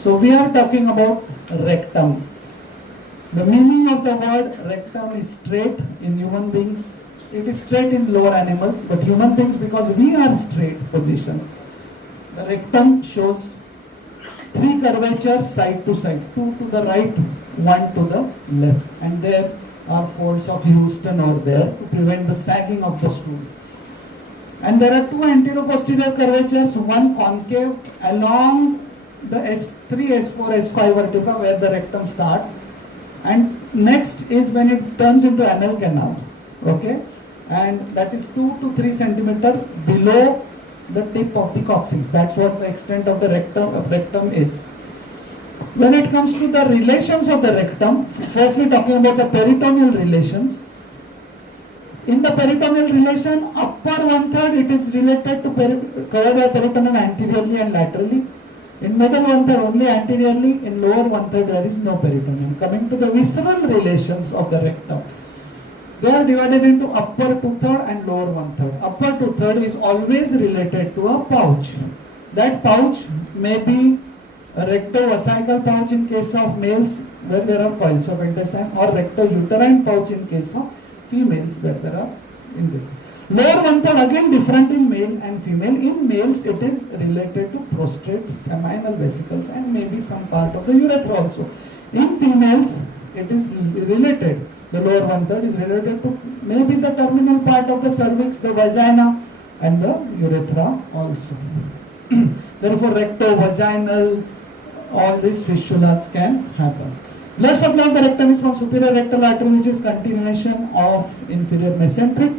So we are talking about rectum. The meaning of the word rectum is straight in human beings. It is straight in lower animals, but human beings, because we are straight position, the rectum shows three curvatures side to side, two to the right, one to the left, and there are folds of Houston over there to prevent the sagging of the stool. And there are two anterior-posterior curvatures, one concave along the S3, S4, S5 vertebra where the rectum starts, and next is when it turns into anal canal, okay, and that is 2 to 3 centimeter below the tip of the coccyx. That's what the extent of the rectum is. When it comes to the relations of the rectum, firstly talking about the peritoneal relations. In the peritoneal relation, upper one-third it is related to covered by peritoneum anteriorly and laterally. In middle one-third only anteriorly, in lower one-third there is no peritoneum. Coming to the visceral relations of the rectum, they are divided into upper two-third and lower one-third. Upper two-third is always related to a pouch. That pouch may be a rectovesical pouch in case of males where there are coils of intestine, or rectouterine pouch in case of females where there are in this. Lower one-third again different in male and female. In males it is related to prostate, seminal vesicles, and maybe some part of the urethra also. In females it is related, the lower one-third is related to maybe the terminal part of the cervix, the vagina, and the urethra also. Therefore recto-vaginal, all these fistulas can happen. Blood supply of the rectum is from superior rectal artery, which is continuation of inferior mesenteric,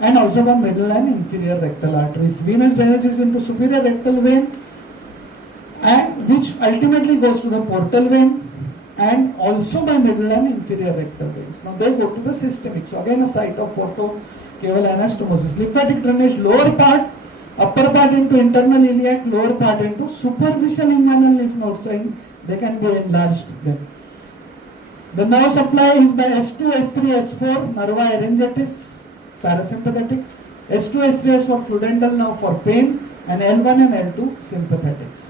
and also from middle and inferior rectal arteries. Venous drainage is into superior rectal vein, and which ultimately goes to the portal vein, and also by middle and inferior rectal veins. Now they go to the systemic. So again a site of portocaval anastomosis. Lymphatic drainage, lower part, upper part into internal iliac, lower part into superficial inguinal lymph nodes. So they can be enlarged then. The nerve supply is by S2, S3, S4, nerva laryngitis, parasympathetic, S2, S3, S4 fludental nerve for pain, and L1 and L2 sympathetics.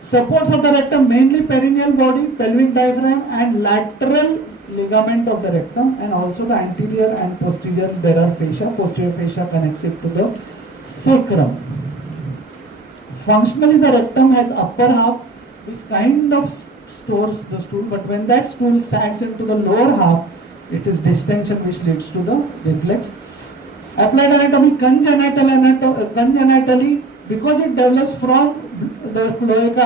Supports of the rectum mainly perineal body, pelvic diaphragm, and lateral ligament of the rectum, and also the anterior and posterior there are fascia. Posterior fascia connects it to the sacrum. Functionally the rectum has upper half which kind of stores the stool, but when that stool sags into the lower half, it is distension which leads to the reflex. Applied anatomy, congenitally, because it develops from the cloaca